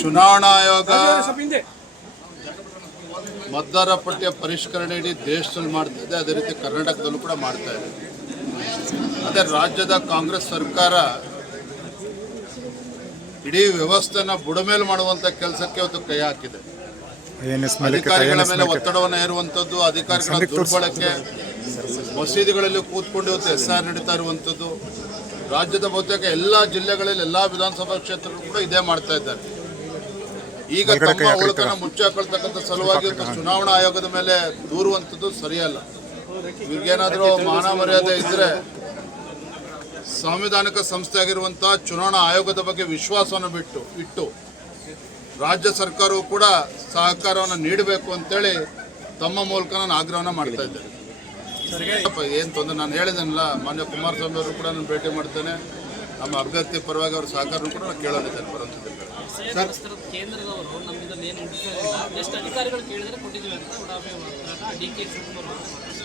ಚುನಾವಣಾ ಆಯೋಗ ಮತದಾರ ಪಟ್ಟಿಯ ಪರಿಷ್ಕರಣೆ ಇಡೀ ದೇಶದಲ್ಲಿ ಮಾಡ್ತಾ ಇದೆ. ಅದೇ ರೀತಿ ಕರ್ನಾಟಕದಲ್ಲೂ ಕೂಡ ಮಾಡ್ತಾ ಇದೆ. ಅದೇ ರಾಜ್ಯದ ಕಾಂಗ್ರೆಸ್ ಸರ್ಕಾರ ಇಡೀ ವ್ಯವಸ್ಥೆನ ಬುಡಮೇಲು ಮಾಡುವಂತ ಕೆಲಸಕ್ಕೆ ಇವತ್ತು ಕೈ ಹಾಕಿದೆ. ಅಧಿಕಾರಿಗಳ ಮೇಲೆ ಒತ್ತಡವನ್ನು ಹೇರುವಂಥದ್ದು, ಅಧಿಕಾರಿಗಳ ದುರ್ಬಳಕೆ, ಮಸೀದಿಗಳಲ್ಲಿ ಕೂತ್ಕೊಂಡು ಇವತ್ತು SIR ನಡೀತಾ ಇರುವಂಥದ್ದು, ರಾಜ್ಯದ ಬಹುತೇಕ ಎಲ್ಲ ಜಿಲ್ಲೆಗಳಲ್ಲಿ ಎಲ್ಲ ವಿಧಾನಸಭಾ ಕ್ಷೇತ್ರಗಳು ಕೂಡ ಇದೇ ಮಾಡ್ತಾ ಇದ್ದಾರೆ. ಈಗ ತಮ್ಮ ಒಳಕನ್ನ ಮುಚ್ಚಾಕೊಳ್ತಕ್ಕಂಥ ಸಲುವಾಗಿ ಚುನಾವಣಾ ಆಯೋಗದ ಮೇಲೆ ದೂರುವಂಥದ್ದು ಸರಿಯಲ್ಲ. ಇವ್ರಿಗೇನಾದರೂ ಮಾನ ಮರ್ಯಾದೆ ಇದ್ರೆ ಸಾಂವಿಧಾನಿಕ ಸಂಸ್ಥೆ ಆಗಿರುವಂತಹ ಚುನಾವಣಾ ಆಯೋಗದ ಬಗ್ಗೆ ವಿಶ್ವಾಸವನ್ನು ಇಟ್ಟು ರಾಜ್ಯ ಸರ್ಕಾರವು ಕೂಡ ಸಹಕಾರವನ್ನು ನೀಡಬೇಕು ಅಂತೇಳಿ ತಮ್ಮ ಮೂಲಕ ನಾನು ಆಗ್ರಹವನ್ನು ಮಾಡ್ತಾ ಇದ್ದೇನೆ. ಏನು ತೊಂದರೆ ನಾನು ಹೇಳಿದ್ದೇನಲ್ಲ, ಮಾನ್ಯ ಕುಮಾರಸ್ವಾಮಿ ಅವರು ಕೂಡ ನಾನು ಭೇಟಿ ಮಾಡ್ತೇನೆ. ನಮ್ಮ ಅಭ್ಯರ್ಥಿ ಪರವಾಗಿ ಅವರ ಸಹಕಾರವನ್ನು ಕೂಡ ನಾನು ಕೇಳಲಿದ್ದೇನೆ ಬರುವಂಥದ್ದು.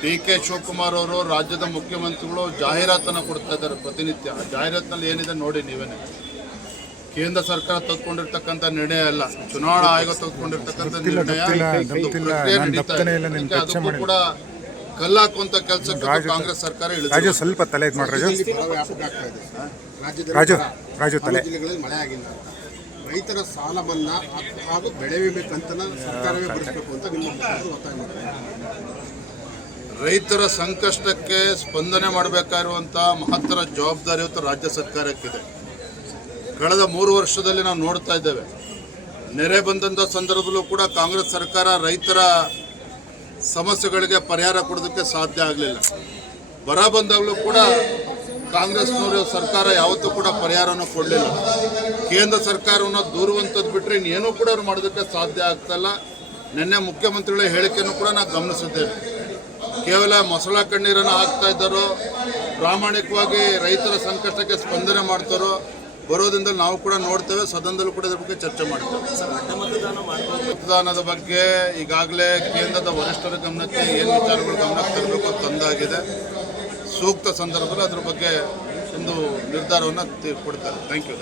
DK ಶಿವಕುಮಾರ್ ಅವರು ರಾಜ್ಯದ ಮುಖ್ಯಮಂತ್ರಿಗಳು ಜಾಹೀರಾತನ್ನು ಕೊಡ್ತಾ ಇದ್ದಾರೆ ಪ್ರತಿನಿತ್ಯ. ಜಾಹೀರಾತಿನಲ್ಲಿ ಏನಿದೆ ನೋಡಿ ನೀವೇನೆ. ಕೇಂದ್ರ ಸರ್ಕಾರ ತೆಗೆದುಕೊಂಡಿರ್ತಕ್ಕಂಥ ನಿರ್ಣಯ ಅಲ್ಲ, ಚುನಾವಣಾ ಆಯೋಗ ತೆಗೆದುಕೊಂಡಿರ್ತಕ್ಕಂಥ ನಿರ್ಣಯ. ಅದಕ್ಕೂ ಕೂಡ ಕಲ್ಲಾಕುವಂತ ಕೆಲಸಕ್ಕೆ ಕಾಂಗ್ರೆಸ್ ಸರ್ಕಾರ ರಾಜು ಸ್ವಲ್ಪ ತಲೆ ಇದು ಮಾಡ್ರಿ. ಜಿಲ್ಲೆಗಳಲ್ಲಿ ಮಳೆ ಆಗಿಲ್ಲ, ರೈತರ ಸಾಲ ಮನ್ನಾ ಹಾಗೂ ಬೆಳೆ ವಿಮೆ ಕಂತನ್ನ ಸರ್ಕಾರವೇ ಭರಿಸಬೇಕು ಅಂತ ನಿಮ್ಮ ಒತ್ತಾಯ ಮಾಡ್ತಾರೆ. ರೈತರ ಸಂಕಷ್ಟಕ್ಕೆ ಸ್ಪಂದನೆ ಮಾಡಬೇಕಾಗಿರುವಂತಹ ಮಹತ್ತರ ಜವಾಬ್ದಾರಿ ಇವತ್ತು ರಾಜ್ಯ ಸರ್ಕಾರಕ್ಕಿದೆ. ಕಳೆದ 3 ವರ್ಷದಲ್ಲಿ ನಾವು ನೋಡ್ತಾ ಇದ್ದೇವೆ, ನೆರೆ ಬಂದಂಥ ಸಂದರ್ಭದಲ್ಲೂ ಕೂಡ ಕಾಂಗ್ರೆಸ್ ಸರ್ಕಾರ ರೈತರ ಸಮಸ್ಯೆಗಳಿಗೆ ಪರಿಹಾರ ಕೊಡೋದಕ್ಕೆ ಸಾಧ್ಯ ಆಗಲಿಲ್ಲ. ಬರ ಬಂದಾಗಲೂ ಕೂಡ ಕಾಂಗ್ರೆಸ್ನವರು ಸರ್ಕಾರ ಯಾವತ್ತೂ ಕೂಡ ಪರಿಹಾರವನ್ನು ಕೊಡಲಿಲ್ಲ. ಕೇಂದ್ರ ಸರ್ಕಾರವನ್ನು ದೂರುವಂಥದ್ದು ಬಿಟ್ಟರೆ ಇನ್ನೇನೂ ಕೂಡ ಅವ್ರು ಮಾಡೋದಕ್ಕೆ ಸಾಧ್ಯ ಆಗ್ತಾಯಿಲ್ಲ. ನಿನ್ನೆ ಮುಖ್ಯಮಂತ್ರಿಗಳ ಹೇಳಿಕೆಯನ್ನು ಕೂಡ ನಾನು ಗಮನಿಸಿದ್ದೇನೆ. ಕೇವಲ ಮೊಸಳ ಕಣ್ಣೀರನ್ನು ಹಾಕ್ತಾ ಇದ್ದಾರೋ, ಪ್ರಾಮಾಣಿಕವಾಗಿ ರೈತರ ಸಂಕಷ್ಟಕ್ಕೆ ಸ್ಪಂದನೆ ಮಾಡ್ತಾರೋ ಬರೋದ್ರಿಂದ ನಾವು ಕೂಡ ನೋಡ್ತೇವೆ. ಸದನದಲ್ಲೂ ಕೂಡ ಇದ್ರ ಬಗ್ಗೆ ಚರ್ಚೆ ಮಾಡ್ತೇವೆ. ಮತದಾನದ ಬಗ್ಗೆ ಈಗಾಗಲೇ ಕೇಂದ್ರದ ವರಿಷ್ಠರ ಗಮನಕ್ಕೆ ಏನು ವಿಚಾರಗಳು ಗಮನಕ್ಕೆ ತರಬೇಕು ತಂದಾಗಿದೆ. ಸೂಕ್ತ ಸಂದರ್ಭದಲ್ಲಿ ಅದ್ರ ಬಗ್ಗೆ ಒಂದು ನಿರ್ಧಾರವನ್ನು ಕೊಡ್ತಾರೆ. Thank you.